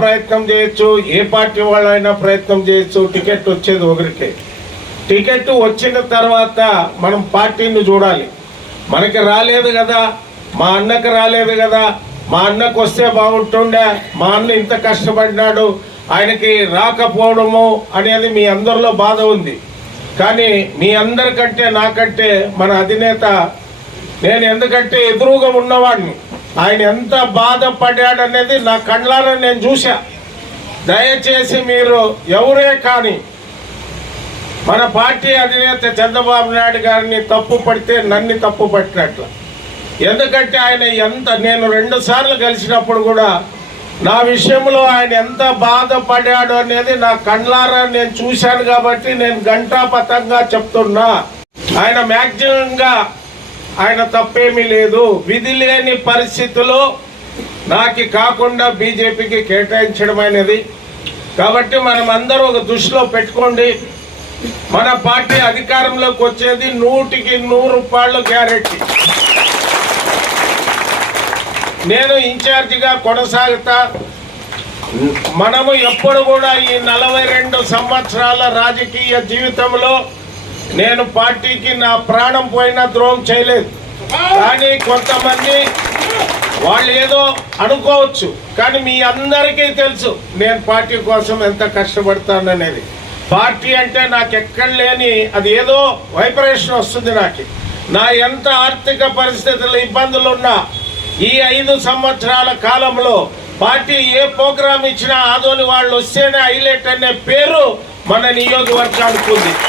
ప్రయత్నం చేయొచ్చు ఏ పార్టీ వాళ్ళైనా ప్రయత్నం చేయొచ్చు టికెట్ వచ్చేది ఒకరికే. టికెట్ వచ్చిన తర్వాత మనం పార్టీని చూడాలి. మనకి రాలేదు కదా మా అన్నకి రాలేదు కదా మా అన్నకు వస్తే బాగుంటుండే మా అన్న ఇంత కష్టపడినాడు ఆయనకి రాకపోవడము అనేది మీ అందరిలో బాధ ఉంది. కానీ మీ అందరికంటే నాకంటే మన అధినేత నేను ఎందుకంటే ఎదురుగా ఉన్నవాడిని ఆయన ఎంత బాధపడ్డాడనేది నా కళ్ళారా నేను చూశా. దయచేసి మీరు ఎవరే కానీ మన పార్టీ అధినేత చంద్రబాబు నాయుడు గారిని తప్పు పడితే నన్ను తప్పు పట్టినట్లు. ఎందుకంటే ఆయన ఎంత నేను రెండు సార్లు కలిసినప్పుడు కూడా నా విషయంలో ఆయన ఎంత బాధపడ్డాడు అనేది నా కళ్ళారా నేను చూశాను కాబట్టి నేను గంటాపతంగా చెప్తున్నా. ఆయన మ్యాక్సిమంగా ఆయన తప్పేమీ లేదు. విధి లేని పరిస్థితులు నాకు కాకుండా బీజేపీకి కేటాయించడం అనేది కాబట్టి మనం అందరూ ఒక దృష్టిలో పెట్టుకోండి. మన పార్టీ అధికారంలోకి వచ్చేది నూటికి నూరు రూపాయలు గ్యారెంటీ. నేను ఇన్ఛార్జిగా కొనసాగుతా. మనము ఎప్పుడు కూడా ఈ నలభై రెండు సంవత్సరాల రాజకీయ జీవితంలో నేను పార్టీకి నా ప్రాణం పోయినా ద్రోహం చేయలేదు. కానీ కొంతమంది వాళ్ళు ఏదో అనుకోవచ్చు కానీ మీ అందరికీ తెలుసు నేను పార్టీ కోసం ఎంత కష్టపడతాననేది. పార్టీ అంటే నాకు ఎక్కడ లేని అది ఏదో వైబ్రేషన్ వస్తుంది నాకు. నా ఎంత ఆర్థిక పరిస్థితుల్లో ఇబ్బందులు ఉన్నా ఈ ఐదు సంవత్సరాల కాలంలో పార్టీ ఏ ప్రోగ్రాం ఇచ్చినా ఆదోని వాళ్ళు వస్తేనే హైలైట్ అనే పేరు మన నియోజకవర్గానికి ఉంది.